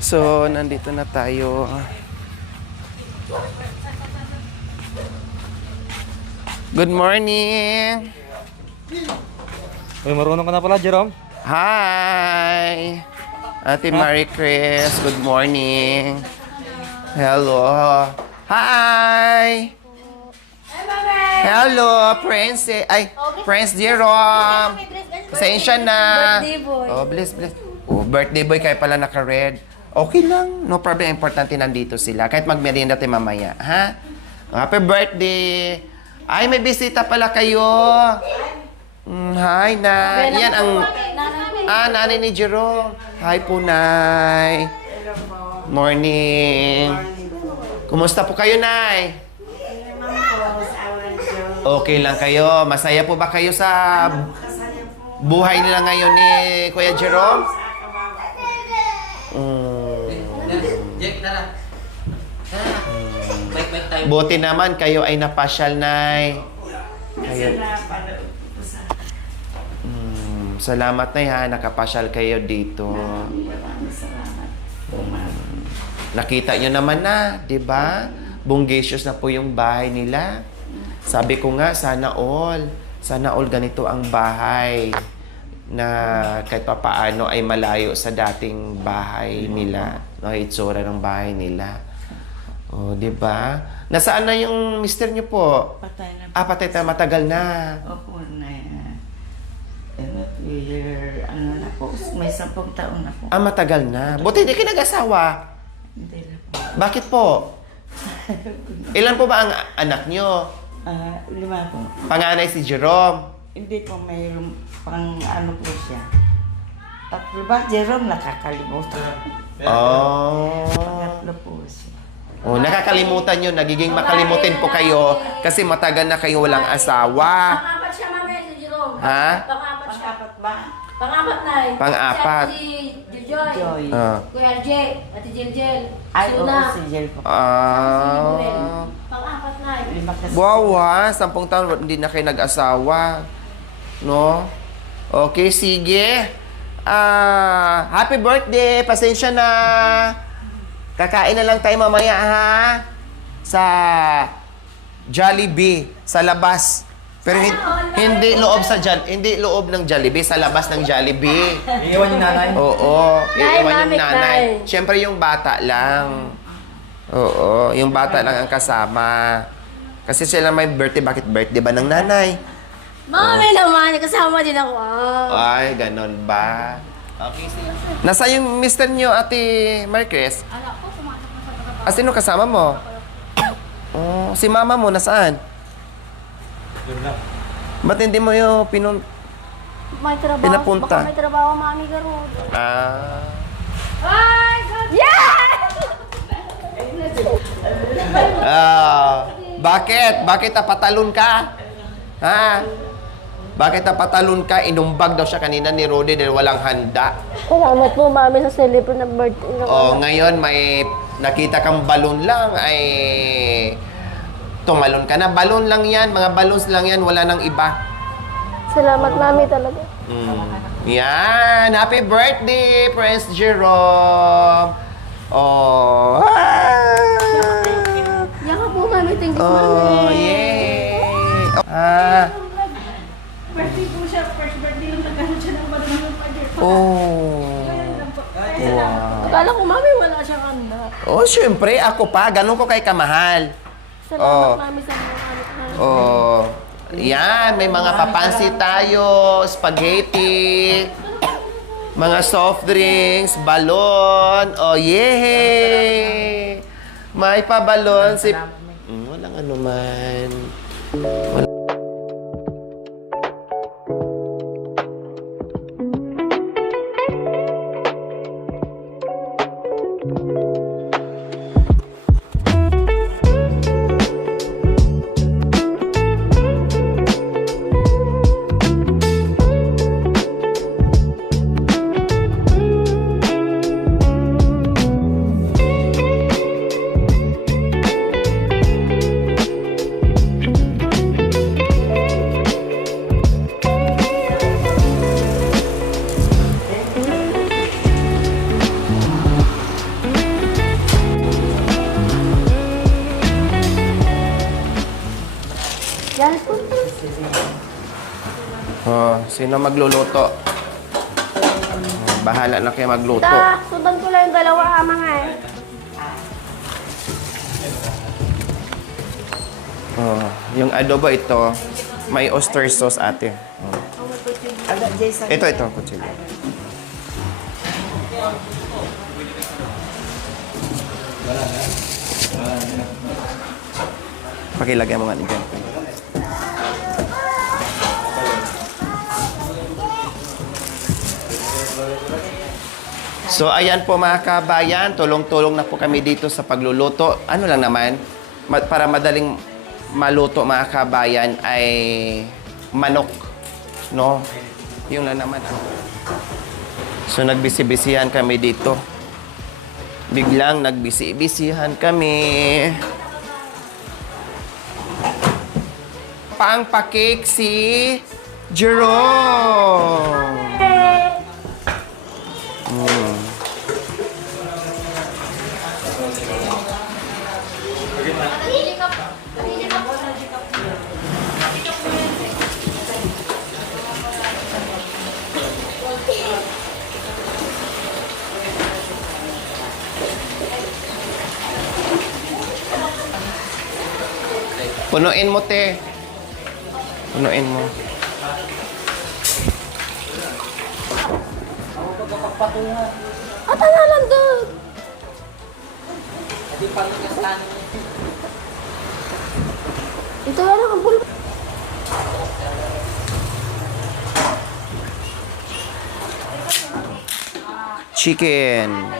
So, nandito na tayo. Good morning! Uy, marunong ka na pala, Jerome? Hi! Ate Marie Chris, good morning. Hello. Hi! Hello, Prince. Ay, Prince Jerome. Pasensya na. Birthday boy. Oh, bless. Oh, birthday boy, kaya pala naka-red. Okay lang. No problem. Importante nandito sila. Kahit magmerienda tayo mamaya. Ha? Happy birthday. Ay, may bisita pala kayo. Hi, na. Yan ang... nanay ni Jerome. Hi po, Nay. Morning. Kumusta po kayo, Nay? Okay lang kayo. Masaya po ba kayo sa buhay nila ngayon ni Kuya Jerome? Buti naman kayo ay napasyal, Nay. Kayo. Salamat, Nay, ha. Nakapasyal kayo dito. Nakita nyo naman na, di ba? Bungacious na po yung bahay nila. Sabi ko nga, sana all ganito ang bahay na kahit pa paano ay malayo sa dating bahay nila, no, itsura ng bahay nila. Oh, di ba? Nasaan na yung mister niyo po? Patay na. Patay na, matagal na. Opo na yan. Ano na po, may 10 taon na po. Matagal na. Buti hindi kayo nag-asawa. Hindi na po. Bakit po? Ilan po ba ang anak niyo? 5 po. Panganay si Jerome. Hindi po, mayroon pang ano po siya. Tatlo ba, Jerome, nakakalimutan. Pangatlo po siya. Oh, nakakalimutan nyo. Nagiging makalimutin po kayo kasi matagal na kayo walang asawa. Pang-apat siya mamaya si Jerome. Ha? Pang-apat siya. Pang-apat ba? Pang-apat na eh. Pang-apat. Si Joy. Joy. Kuya RJ. Ate Jiljel. Ay, oo, Suna. si Jel po. Pang-apat na eh. 5 kasi. Wow, ha? 10 taon hindi na kayo nag-asawa. No? Okay, sige. Happy birthday. Pasensya na. Kakain na lang tayo mamaya, ha? Sa Jollibee, sa labas. Pero hindi loob sa hindi loob ng Jollibee, sa labas ng Jollibee. Iiwan yung nanay. Oo, iiwan yung Mami, nanay. Nay. Siyempre yung bata lang. Oo, yung bata lang ang kasama. Kasi sila may birthday, bakit birthday ba ng nanay? Mami naman, kasama din ako. Ay, ganon ba? Okay, sige. Nasa yung mister nyo, Ate Marquez? Anak ko, pumasok na sa pagkakataon. Sino kasama mo? Oh, si mama mo, nasaan? Yun lang. Ba't hindi mo yung May trabaho. Pinapunta. Baka may trabaho, Mami Garud. Ay, God! Bakit? Bakit napatalon ka? Ha? Bakit napatalon ka? Inumbag daw siya kanina ni Rudy dahil walang handa. Salamat po, Mami, sa celebrate ng birthday. Ngayon may nakita kang balon lang ay tumalon ka na. Balon lang yan. Mga balons lang yan. Wala nang iba. Salamat, Mami, talaga. Yan. Happy birthday, Prince Jerome. Oh. Yaka po, Mami. Thank you, Oh, Mami. yay. Birthday po siya, first birthday lang nagkaroon siya ng balon ng father. Oh. Wow. Akala ko, Mami, wala siyang anak. Oh, syempre. Ako pa. Ganun ko kay kamahal. Salamat, Mami, sa mga anak na. Oh. Yan. May mga papansit tayo. Spaghetti. Mga soft drinks. Balon. Oh, yay! May pabalon si... walang ano man. Oh, sino magluluto? Bahala na kayo magluto. Sudan ko lang yung dalawa mga eh. Oh, yung adobo ito, may oyster sauce ate. Agad Jason. Ito, kutsilyo. Pakilagay mo nga dyan. So, ayan po mga kabayan, tulong-tulong na po kami dito sa pagluluto. Ano lang naman, para madaling maluto mga kabayan ay manok, no? Yung lang naman. So, nagbisi-bisihan kami dito. Biglang nagbisi-bisihan kami. Pang-pakik si Jerome. Punuin mo, te. Punuin mo. Ata na lang doon. Ito na lang ang bulbo. Chicken.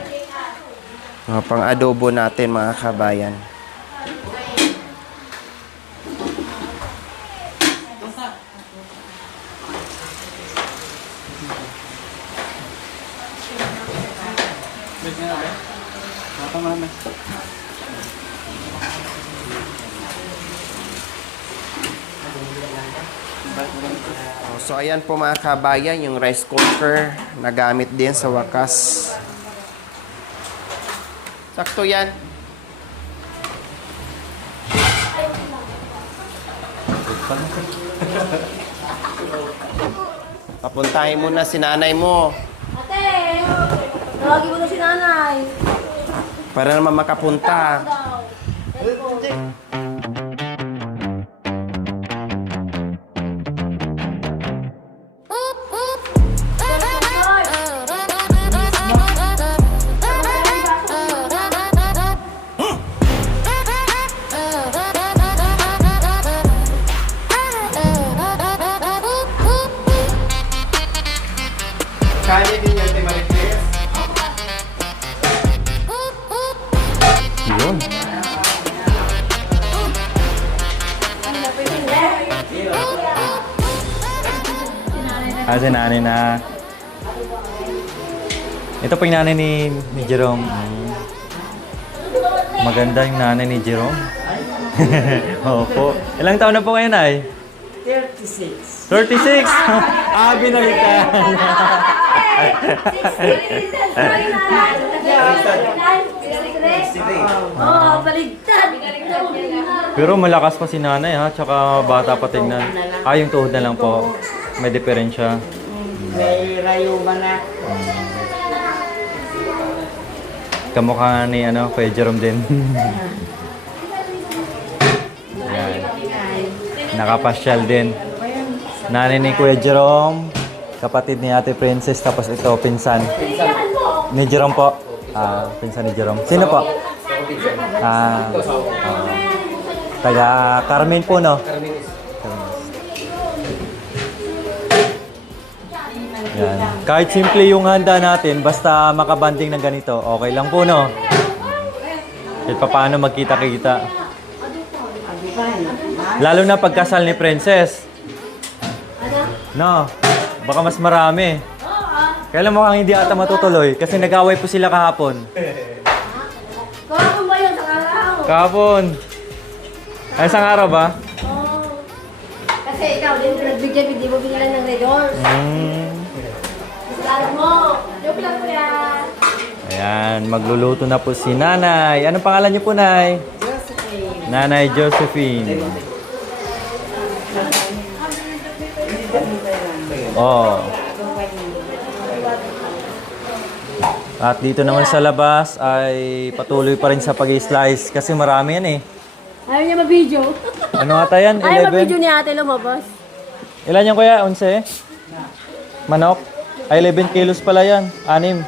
Pang adobo natin mga kabayan. So ayan po mga kabayan, yung rice cooker na gamit din sa wakas. Sakto yan. Papuntahin mo na si nanay mo Ate! Tawagin mo na si nanay. para naman makapunta. Kaya din yan, Te Marites. Yun. Si nanay na. Ito po yung nanay ni Jerome. Maganda yung nanay ni Jerome. Opo. Ilang taon na po kayo, Nay? 36. 36! Binaliktad. Oo, baligtad. Pero malakas pa si nanay ha, tsaka bata pa tingnan. Yung tuhod na lang po. May diferensya. May rayuma na. Kamukha ni Kuya Jerome din. Yan. Nakapasyal din. Nanay ni Kuya Jerome, kapatid ni Ate Princess, tapos ito, pinsan. Ni Jerome po. Pinsan ni Jerome. Sino po? Taga Carmen po, no? Yan. Kahit simple yung handa natin, basta makabanding ng ganito, okay lang po, no? Kahit paano magkita-kita. Lalo na pagkasal ni Princess. No, baka mas marami. Kailan mukhang hindi ata matutuloy kasi nag-away po sila kahapon. Kahapon ba yun sa araw? Kahapon. Ay, isang araw ba? Oo. Kasi ikaw din nagbigyan, hindi mo binilan ng Red Horse. Alam mo. Joke lang po yan. Ayan, magluluto na po si Nanay. Anong pangalan niyo po, Nay? Josephine. Nanay Josephine. Oh. At dito naman sa labas ay patuloy pa rin sa pag-slice kasi marami yan eh. Ayaw niya ma-video. Ano ata yan? Ayaw ma-video 11? ni ate lumabas. Ilan yan kuya? 11? Manok? Ay 11 kilos pala yan. 6.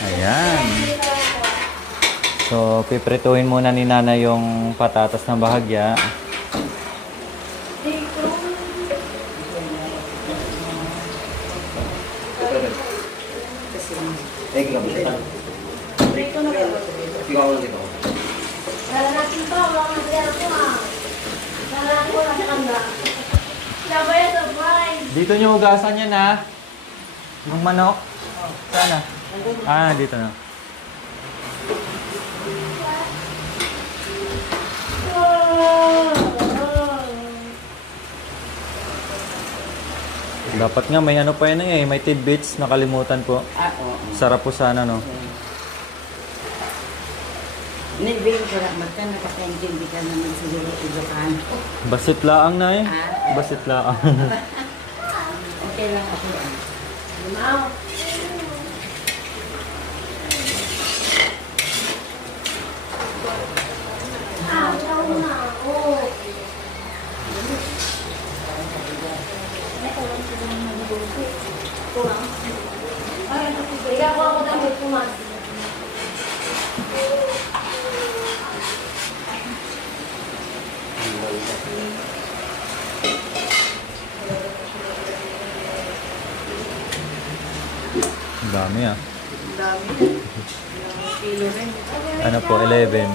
Ayan. So, piprituhin muna ni Nana yung patatas na bahagya. Wala natin to. Wala natin to ah. Wala natin wala sa kanda. Labay ito, bye. Dito nyo hugasan yan ha. Yung manok. Sana. Ah, dito na. Dapat nga may ano pa yan eh. May tidbits. Nakalimutan po. Oo. Sarap po sana no. Nilbing ko lang, magka nakakaintindi ka naman siguro Ilocano. Basit laang na eh. Ah. Basit laang. Okay lang ako. Mau. Ah, ikaw na. Oh. Ikaw ako damit pumas. Ang dami ah. Dami. Kilo rin. Ano po, 11.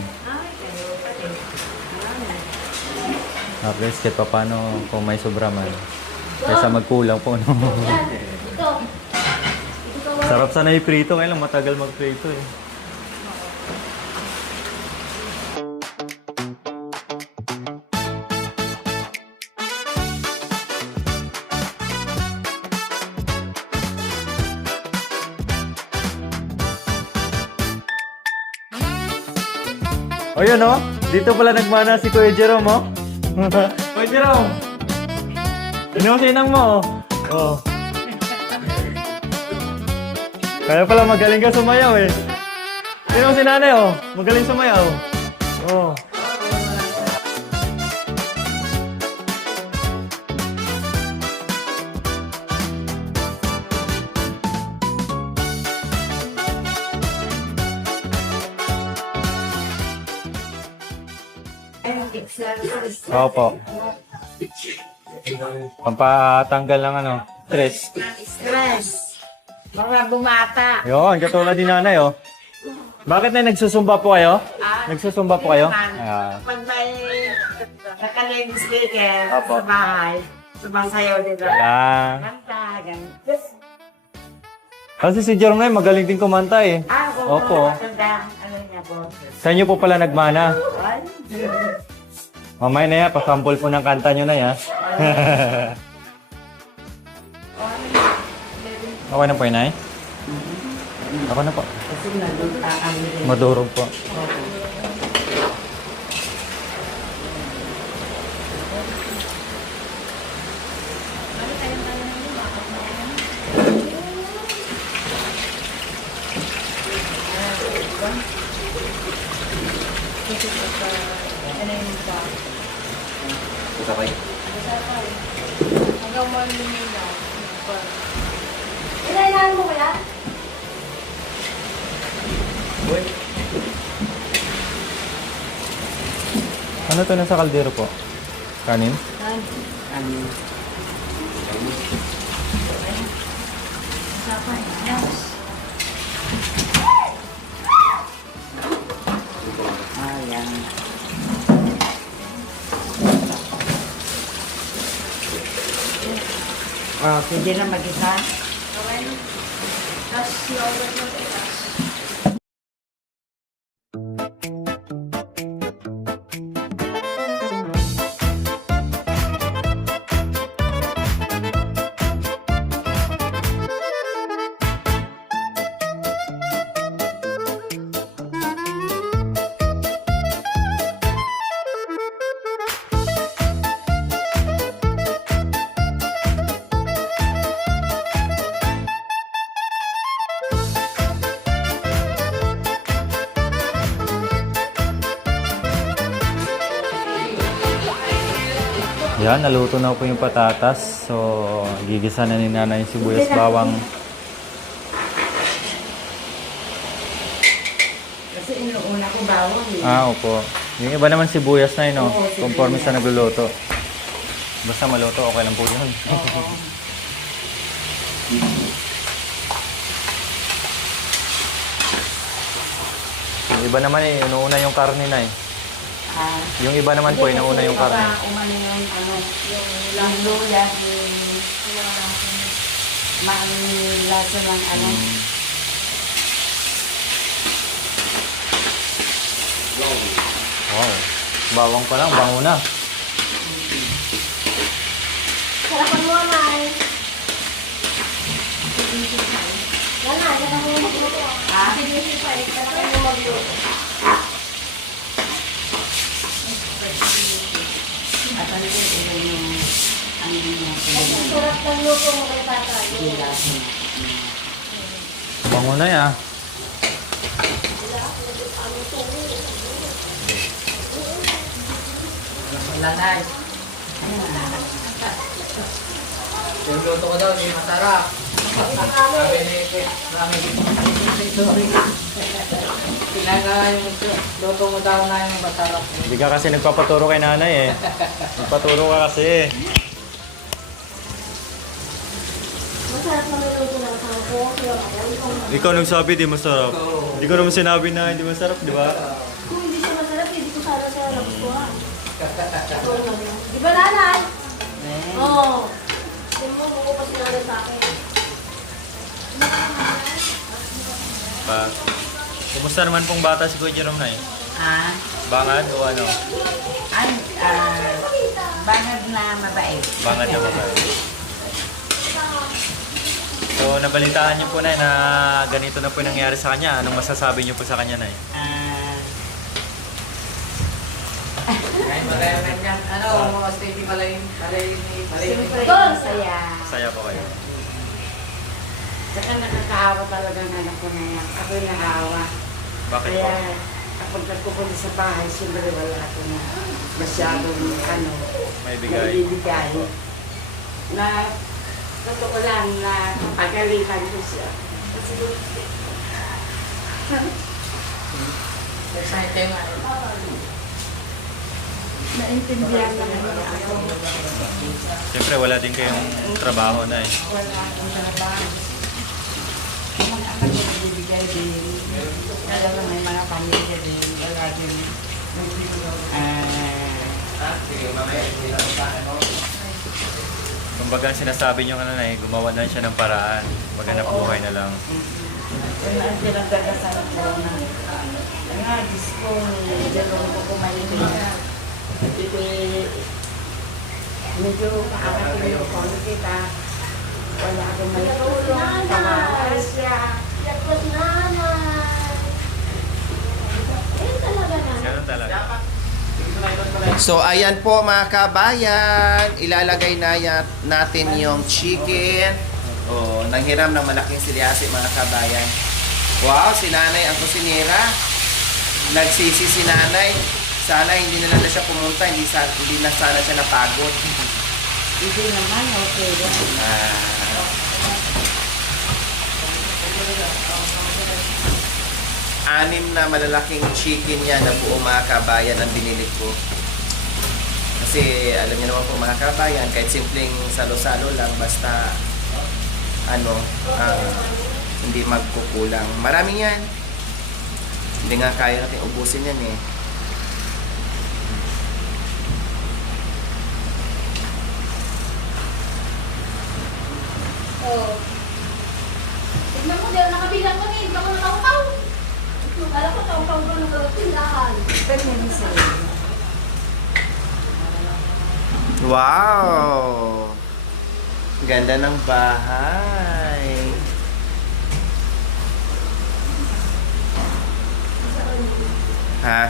At least kahit pa paano kung may sobra man. Kaysa magkulang po, no? Ito. Sarap sana i-prito, kaya lang matagal mag-prito eh. O yun o, dito pala nagmana si Kuya Jerome o. Kuya Jerome! Ano ang sinang mo o? Oh. Kaya pala magaling ka sumayaw eh. Sino si nanay oh? Magaling sumayaw. Oh. Opo. Pampatanggal ng ano, stress. Stress. Mga bumata. Yun, katulad din nanay oh. Bakit na nagsusumba po kayo? Nagsusumba po kayo? Ayan. Pag may nakalim speaker Apo. sa bahay, sumasayaw nila. Ayan. Kanta, ganun. Kasi si Jerome na magaling din kumanta eh. Opo. Opo. Ano niya po? Sa inyo po pala nagmana. Mamaya na yan, pasample po ng kanta nyo na yan. Okay na po yun, Nay? Ako na po. Kasi nalutaan nila. Madurog po. Inailangan mo kaya? Ano to nasa kaldero po? Kanin? Ano? Ayan. Oh, pwede na mag-isa? Yan, naluto na po yung patatas. So, gigisa na ni nanay yung sibuyas bawang. Kasi inuuna ko bawang eh. Ah, opo. Yung iba naman sibuyas na yun, no? Conforme sa nagluluto. Basta maluto, okay lang po yun. Yung iba naman eh, inuuna yung karne na eh. Ah, Yung iba naman po, inuuna yung karne. Umano yung yung luya, lasa ng ano. Wow. Bawang pa lang, bango na. Sarapan mo, Nay. Yan na, sarapan mo magluto. Sige, sarapan mo magluto. At ano yung ano yung Sarap ng luto mo kay tatay. Bango na ya. lalay. Yung luto ko daw, hindi masarap. Sabi ni Rami, sorry. Pinaga yung luto mo daw na yung masarap. Hindi ka kasi nagpapaturo kay nanay eh. Nagpaturo ka kasi. Masarap na luto ng sangko. Ikaw nagsabi di masarap. Hindi ko naman sinabi na hindi masarap, di ba? Kung hindi siya masarap, hindi ko sana siya nagustuhan. Di ba, Nanay? Oo. Hindi mo magupas si Nanay sa akin. Pa. Kumusta naman pong bata si Kuya Jerome na eh? Ah, Bangad o ano? bangad na mabait. Bangad na ba? So, nabalitaan niyo po na ganito na po yung nangyari sa kanya. Anong masasabi niyo po sa kanya na Ngayon malayaman yan. Ano, mga steady malayin. Siyempre, masaya. Saya po kayo. Saka nakakaawa talaga ng anak ko na yan. Ako'y nakaawa. Bakit po? Kaya kapag nagpupunta sa bahay, siyempre wala ako na masyadong May bigay. naibibigay. Na totoo lang na pagalitan ko siya. Exciting. Naintindihan naman niya ako. Siyempre, wala din kayong trabaho na eh. Wala akong trabaho. Ang mga anak ko nagbibigay din. Kaya lang may mga pamilya din. Wala din. Kumbaga, sinasabi niyo na eh, gumawa na siya ng paraan. Maghanap buhay na lang. Yun ang pinagdadasal ko na nga, Diyos ko, dalawang ko kumain ito medyo paangat yung kono kita. Wala akong may tulong. Tawagan siya. Tapos Nanay. Ayun talaga, Nanay. Ganun talaga. So, ayan po mga kabayan. Ilalagay na natin yung chicken. Oh, nanghiram ng malaking silyasi mga kabayan. Wow, si nanay ang kusinera. Nagsisi si nanay. Sana hindi na lang siya pumunta. Hindi na sana siya napagod. Hindi naman, okay lang. Anim na malalaking chicken yan na buo mga kabayan ang binili ko. Kasi alam niyo naman po mga kabayan, kahit simpleng salo-salo lang, basta hindi magkukulang. Marami yan. Hindi nga kaya natin ubusin yan eh. Oh. Tignan mo, di ako nakabilang ko hindi ako nakaupaw. Kala ko taupaw ko ng tindahan. Pero hindi sa'yo. Wow! Ganda ng bahay. Ha?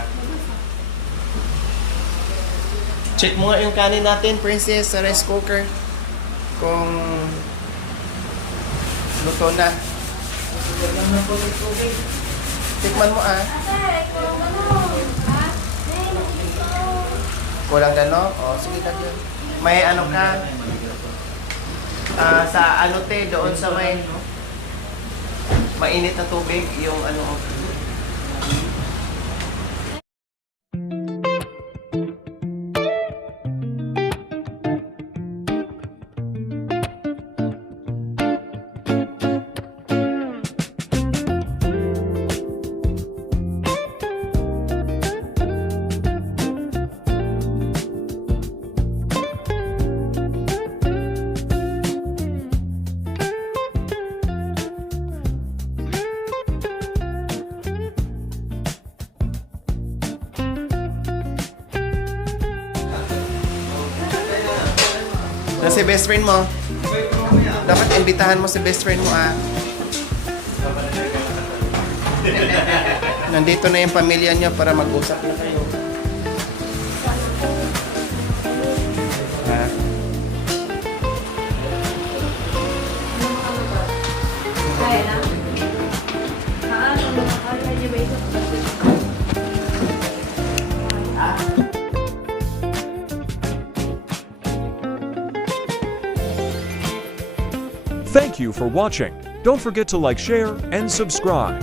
Check mo nga yung kanin natin, Princess, sa rice cooker. Kung luto na. Tikman mo ah. Ate, kulang gano'n. Ha? Kulang gano? O, sige lang yun. May ano ka? Sa ano te, doon sa may mainit na tubig, yung ano. Na si best friend mo. Dapat imbitahan mo si best friend mo Nandito na yung pamilya niyo para mag-usap na kayo. Ha? Kaya na. Kaya niyo ba ito? Thank you for watching. Don't forget to like, share, and subscribe.